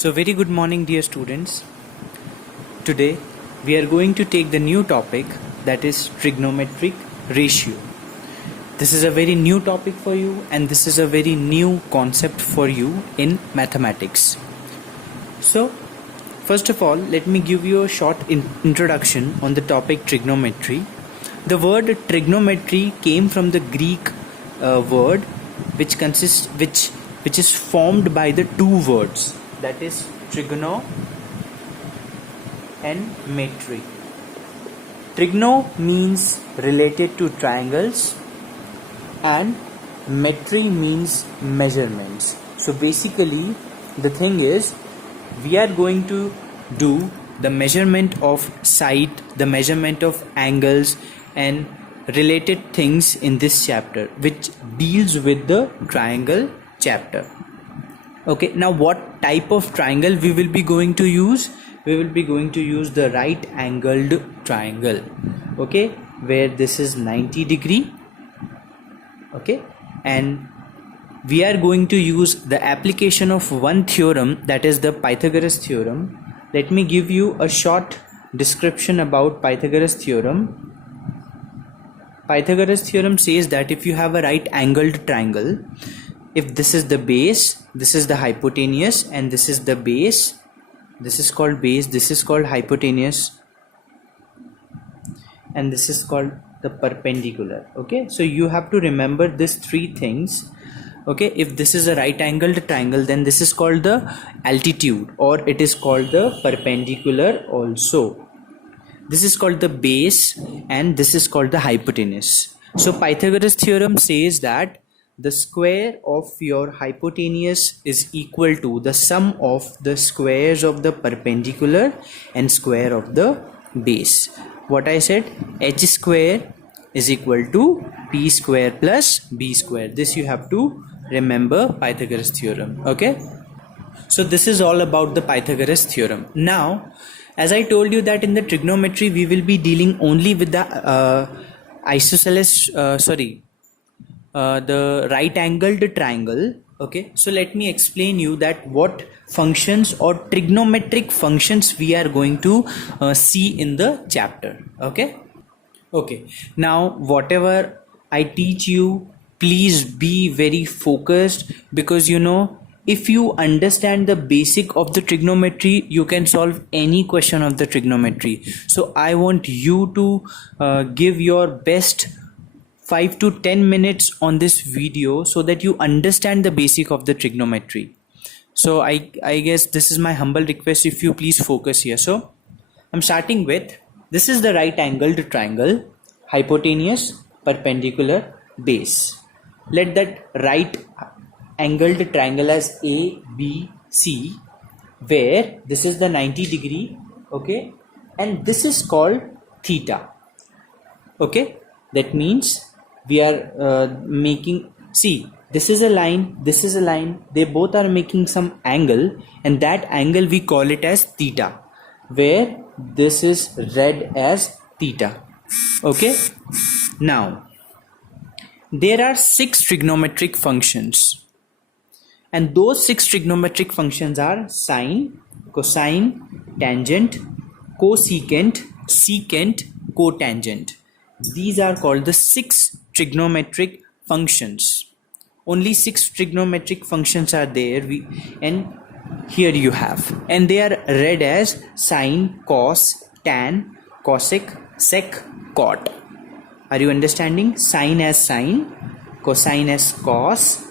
So very good morning dear students. Today we are going to take the new topic, that is trigonometric ratio. This is a very new topic for you and this is a very new concept for you in mathematics. So first of all, let me give you a short introduction on the topic trigonometry. The word trigonometry came from the Greek word which is formed by the two words, that is trigono and metry. Trigono means related to triangles and metry means measurements. So basically the thing is, we are going to do the measurement of side, the measurement of angles and related things in this chapter, which deals with the triangle chapter. Okay, now what type of triangle we will be going to use? We will be going to use the right angled triangle, okay, where this is 90 degree, okay, and we are going to use the application of one theorem, that is the Pythagoras theorem. Let me give you a short description about Pythagoras theorem. Pythagoras theorem says that if you have a right angled triangle, if this is the base, this is the hypotenuse, and this is the base, this is called base, this is called hypotenuse, and this is called the perpendicular. Okay, so you have to remember these three things. Okay, if this is a right angled triangle, then this is called the altitude, or it is called the perpendicular also. This is called the base and this is called the hypotenuse. So Pythagoras theorem says that the square of your hypotenuse is equal to the sum of the squares of the perpendicular and square of the base. What I said, h square is equal to p square plus b square. This you have to remember, Pythagoras theorem. Okay, so this is all about the Pythagoras theorem. Now, as I told you that in the trigonometry we will be dealing only with the the right angled triangle. Okay, so let me explain you that what functions or trigonometric functions we are going to see in the chapter. Okay, now whatever I teach you, please be very focused, because you know, if you understand the basic of the trigonometry, you can solve any question of the trigonometry. So I want you to give your best 5 to 10 minutes on this video so that you understand the basic of the trigonometry. So I guess this is my humble request, if you please focus here. So I'm starting with, this is the right angled triangle, hypotenuse, perpendicular, base. Let that right angled triangle as A, B, C, where this is the 90 degree, okay, and this is called theta. Okay, that means we are making, see, this is a line, this is a line, they both are making some angle, and that angle we call it as theta, where this is read as theta. Okay, now there are 6 trigonometric functions, and those 6 trigonometric functions are sine, cosine, tangent, cosecant, secant, cotangent. These are called the 6 trigonometric functions. Only 6 trigonometric functions are there, and here you have, and they are read as sine, cos, tan, cosec, sec, cot. Are you understanding? Sine as sine, cosine as cos,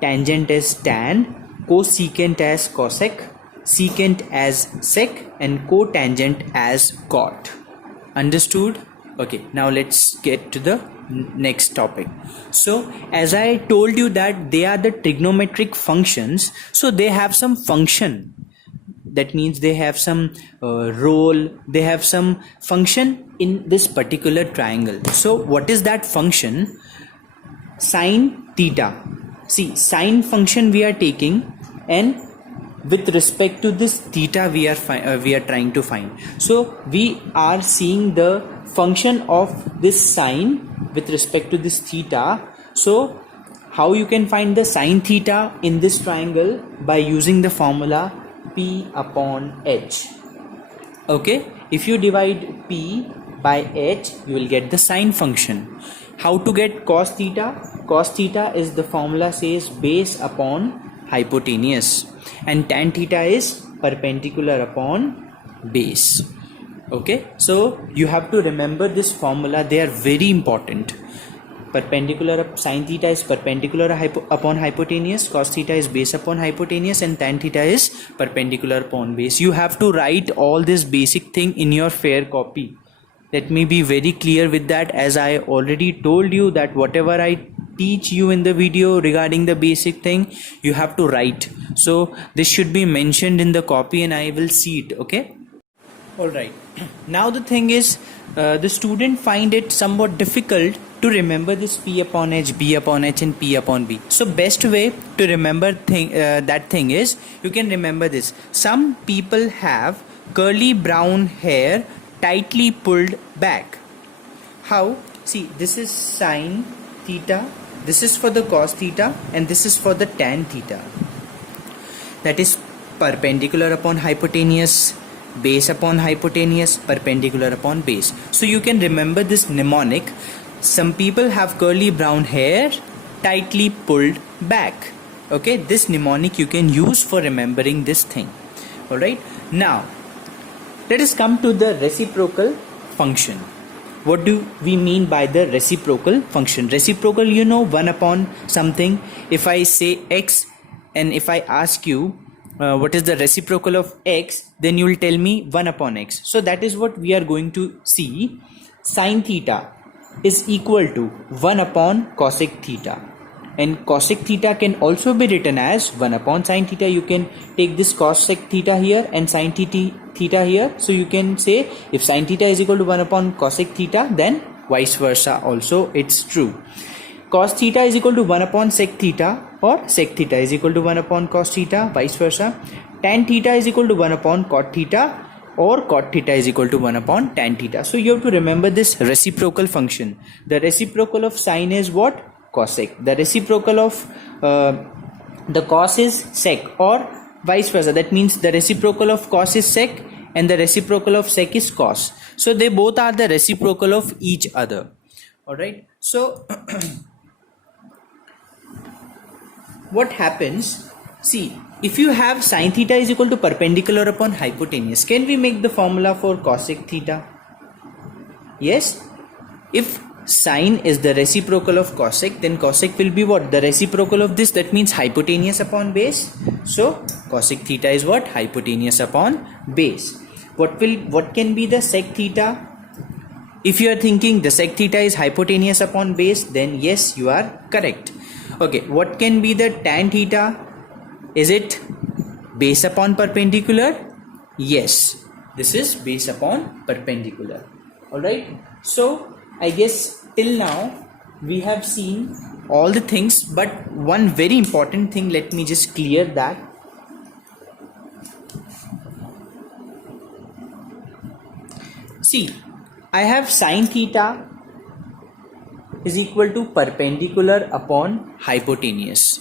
tangent as tan, cosecant as cosec, secant as sec, and cotangent as cot. Understood? Okay, now let's get to the next topic. So as I told you that they are the trigonometric functions, so they have some function. That means they have some role, they have some function in this particular triangle. So what is that function? Sine theta. See, sine function we are taking, and with respect to this theta we are trying to find. So we are seeing the function of this sine with respect to this theta. So how you can find the sine theta in this triangle? By using the formula P upon H. Okay, if you divide P by H, you will get the sine function. How to get cos theta? Cos theta is, the formula says, base upon hypotenuse, and tan theta is perpendicular upon base. Okay, so you have to remember this formula, they are very important. Perpendicular, sine theta is perpendicular upon hypotenuse, cos theta is base upon hypotenuse, and tan theta is perpendicular upon base. You have to write all this basic thing in your fair copy. Let me be very clear with that, as I already told you that whatever I teach you in the video regarding the basic thing, you have to write. So this should be mentioned in the copy and I will see it. Okay. Alright. Now the thing is, the student find it somewhat difficult to remember this P upon H, B upon H and P upon B. So best way to remember that thing is, you can remember this. Some people have curly brown hair tightly pulled back. How? See, this is sine theta, this is for the cos theta, and this is for the tan theta. That is perpendicular upon hypotenuse, base upon hypotenuse, perpendicular upon base. So you can remember this mnemonic. Some people have curly brown hair tightly pulled back. Okay, this mnemonic you can use for remembering this thing. Alright, now let us come to the reciprocal function. What do we mean by the reciprocal function? Reciprocal, you know, 1 upon something. If I say x and if I ask you what is the reciprocal of x, then you will tell me 1 upon x. So that is what we are going to see. Sine theta is equal to 1 upon cosec theta, and cosec theta can also be written as 1 upon sine theta. You can take this cosec theta here and sine theta here. So you can say if sine theta is equal to 1 upon cosec theta, then vice versa also it's true. Cos theta is equal to 1 upon sec theta, or sec theta is equal to 1 upon cos theta, vice versa. Tan theta is equal to 1 upon cot theta, or cot theta is equal to 1 upon tan theta. So you have to remember this reciprocal function. The reciprocal of sine is what? Cosec. The reciprocal of the cos is sec, or vice versa. That means the reciprocal of cos is sec and the reciprocal of sec is cos. So they both are the reciprocal of each other. Alright. So what happens? See, if you have sine theta is equal to perpendicular upon hypotenuse, can we make the formula for cosec theta? Yes. If sine is the reciprocal of cosec, then cosec will be what? The reciprocal of this, that means hypotenuse upon base. So cosec theta is what? Hypotenuse upon base. What can be the sec theta? If you are thinking the sec theta is hypotenuse upon base, then yes, you are correct. Okay, what can be the tan theta? Is it base upon perpendicular? Yes, this is base upon perpendicular. Alright, so I guess till now we have seen all the things, but one very important thing, let me just clear that. See, I have sine theta is equal to perpendicular upon hypotenuse.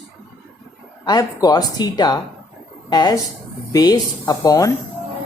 I have cos theta as base upon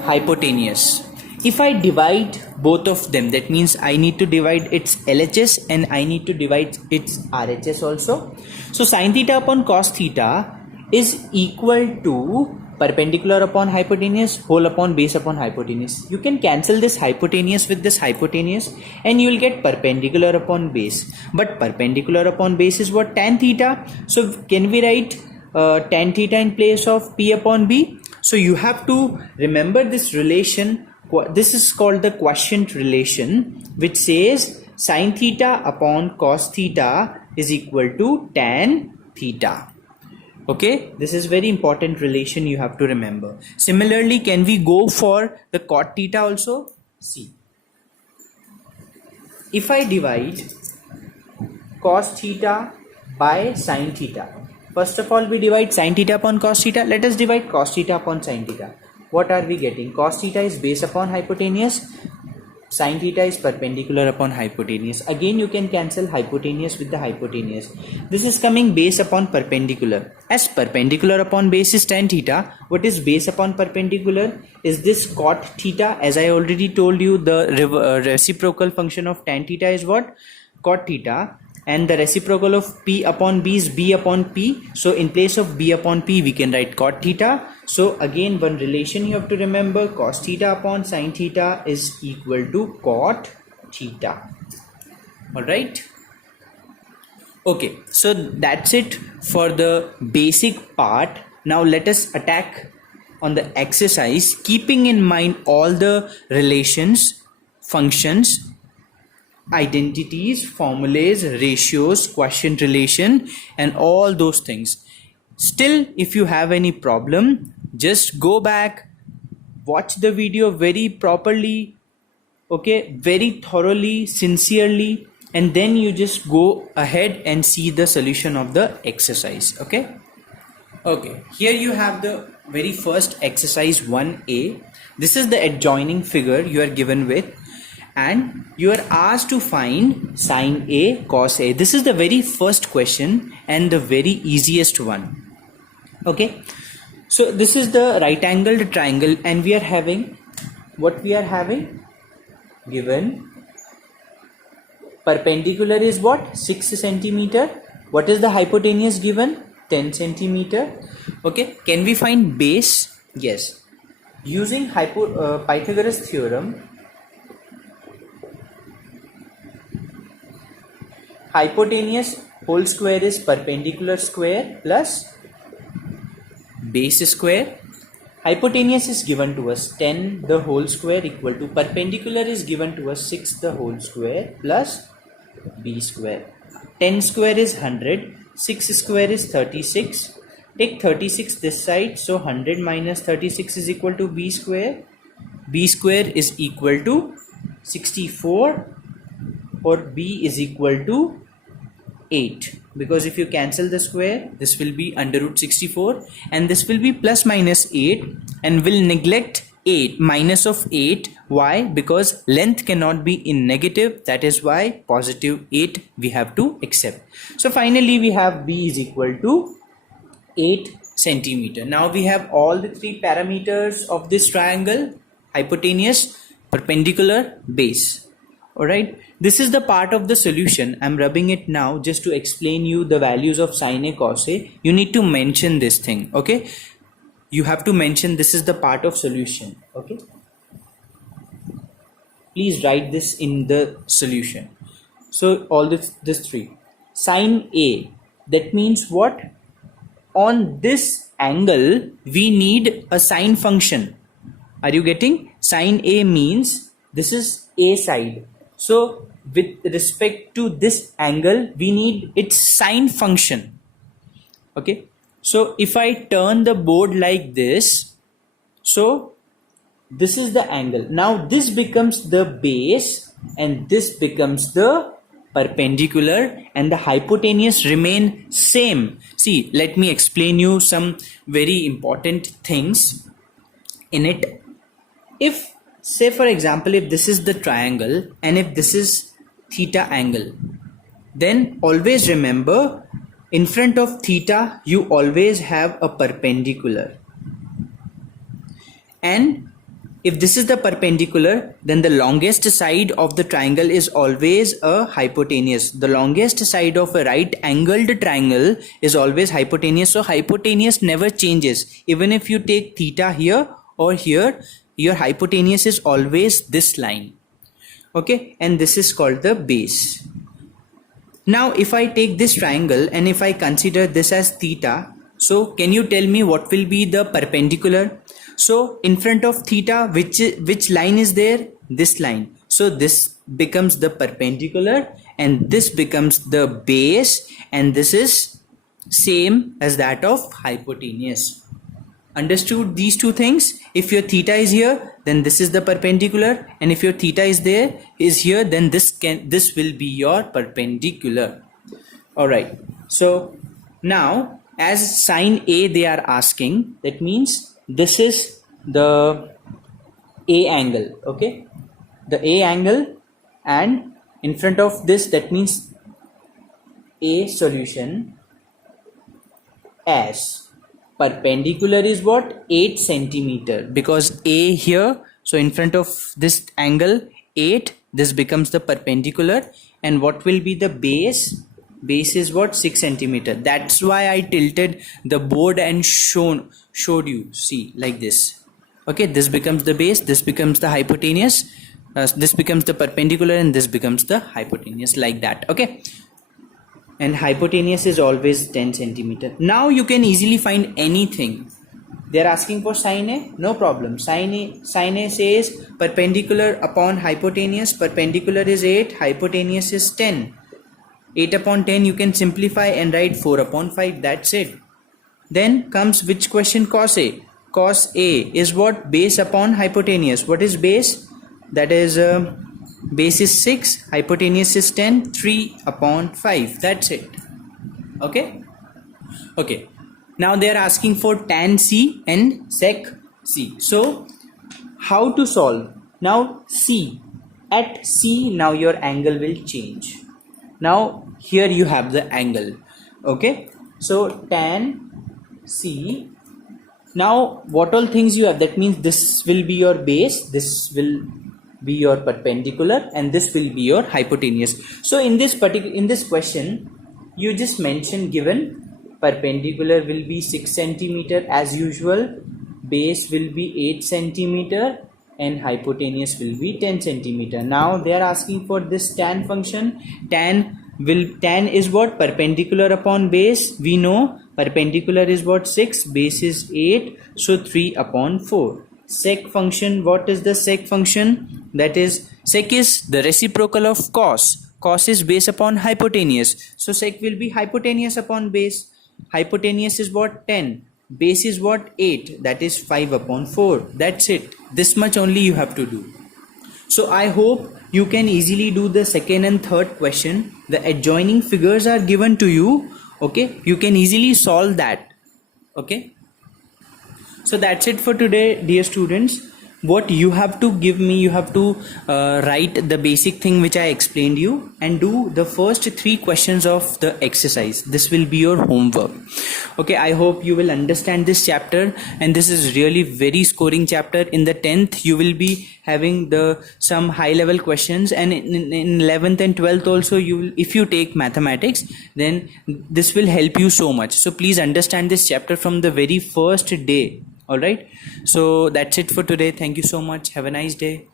hypotenuse. If I divide both of them, that means I need to divide its LHS and I need to divide its RHS also. So sine theta upon cos theta is equal to perpendicular upon hypotenuse whole upon base upon hypotenuse. You can cancel this hypotenuse with this hypotenuse and you will get perpendicular upon base. But perpendicular upon base is what? Tan theta. So can we write tan theta in place of P upon B? So you have to remember this relation. This is called the quotient relation, which says sine theta upon cos theta is equal to tan theta. Okay, this is very important relation you have to remember. Similarly, can we go for the cot theta also? See, if I divide cos theta by sine theta, first of all we divide sine theta upon cos theta. Let us divide cos theta upon sine theta. What are we getting? Cos theta is base upon hypotenuse. Sine theta is perpendicular upon hypotenuse. Again you can cancel hypotenuse with the hypotenuse. This is coming base upon perpendicular. As perpendicular upon base is tan theta, what is base upon perpendicular? Is this cot theta? As I already told you, the reciprocal function of tan theta is what? Cot theta. And the reciprocal of P upon B is B upon P. So in place of B upon P, we can write cot theta. So again, one relation you have to remember, cos theta upon sin theta is equal to cot theta. Alright. Okay, so that's it for the basic part. Now let us attack on the exercise, keeping in mind all the relations, functions, identities, formulas, ratios, quotient relation, and all those things. Still, if you have any problem, just go back, watch the video very properly, okay, very thoroughly, sincerely, and then you just go ahead and see the solution of the exercise. Okay, here you have the very first exercise 1a. This is the adjoining figure you are given with, and you are asked to find sine A, cos A. This is the very first question and the very easiest one. Okay, so this is the right angled triangle, and we are having what we are having given. Perpendicular is what? 6 centimeter. What is the hypotenuse given? 10 centimeter. Okay, can we find base? Yes, using Pythagoras theorem, hypotenuse whole square is perpendicular square plus base square. Hypotenuse is given to us 10 the whole square equal to perpendicular is given to us 6 the whole square plus b square. 10 square is 100, 6 square is 36. Take 36 this side, so 100 minus 36 is equal to b square. B square is equal to 64, or b is equal to 8, because if you cancel the square, this will be under root 64 and this will be plus minus 8, and will neglect 8, minus of 8. Why? Because length cannot be in negative, that is why positive 8 we have to accept. So finally we have b is equal to 8 centimeter. Now we have all the three parameters of this triangle: hypotenuse, perpendicular, base. Alright, this is the part of the solution. I'm rubbing it now just to explain you the values of sine A, cos A. You need to mention this thing, okay? You have to mention this is the part of solution, okay? Please write this in the solution. So all this three. Sine A, that means what? On this angle, we need a sine function. Are you getting? Sine A means this is A side. So with respect to this angle, we need its sine function. Okay. So if I turn the board like this, so this is the angle. Now this becomes the base and this becomes the perpendicular, and the hypotenuse remain same. See, let me explain you some very important things in it. If, say for example, if this is the triangle and if this is theta angle, then always remember, in front of theta you always have a perpendicular, and if this is the perpendicular, then the longest side of the triangle is always a hypotenuse. The longest side of a right angled triangle is always hypotenuse. So hypotenuse never changes. Even if you take theta here or here, your hypotenuse is always this line. Okay, and this is called the base. Now if I take this triangle and if I consider this as theta, so can you tell me what will be the perpendicular? So in front of theta, which line is there? This line. So this becomes the perpendicular and this becomes the base, and this is same as that of hypotenuse. Understood these two things? If your theta is here, then this is the perpendicular, and if your theta is here, then this will be your perpendicular. All right. So now as sine A they are asking, that means this is the A angle, okay? the A angle, and in front of this, that means A solution as perpendicular is what? 8 centimeter, because A here, so in front of this angle 8, this becomes the perpendicular, and what will be the base? Base is what? 6 centimeter. That's why I tilted the board and showed you, see, like this. Okay, this becomes the base, this becomes the hypotenuse, this becomes the perpendicular, and this becomes the hypotenuse, like that. Okay, and hypotenuse is always 10 centimeter. Now you can easily find anything. They're asking for sine A, no problem. Sine A says perpendicular upon hypotenuse, perpendicular is 8, hypotenuse is 10. 8 upon 10 you can simplify and write 4 upon 5, that's it. Then comes which question? Cos A. Cos A is what? Base upon hypotenuse. What is base? That is base is 6, hypotenuse is 10, 3 upon 5, that's it. Okay. Now they are asking for tan C and sec C. So how to solve? Now C, at C now your angle will change. Now here you have the angle. Okay, so tan C. Now what all things you have? That means this will be your base, this will be your perpendicular, and this will be your hypotenuse. So in this question, you just mention given perpendicular will be 6 centimeter as usual, base will be 8 centimeter, and hypotenuse will be 10 centimeter. Now they are asking for this tan function. Tan is what? Perpendicular upon base. We know perpendicular is what? 6, base is 8, so 3 upon 4. Sec function, what is the sec function? That is, sec is the reciprocal of cos. Cos is base upon hypotenuse, so sec will be hypotenuse upon base. Hypotenuse is what? 10, base is what? 8, that is 5 upon 4. That's it. This much only you have to do. So I hope you can easily do the second and third question. The adjoining figures are given to you. Okay, you can easily solve that. Okay, so that's it for today, dear students. What you have to give me, you have to write the basic thing which I explained you, and do the first 3 questions of the exercise. This will be your homework. Okay, I hope you will understand this chapter, and this is really very scoring chapter. In the 10th you will be having some high level questions, and in 11th and 12th also you will, if you take mathematics, then this will help you so much. So please understand this chapter from the very first day. All right, so that's it for today. Thank you so much. Have a nice day.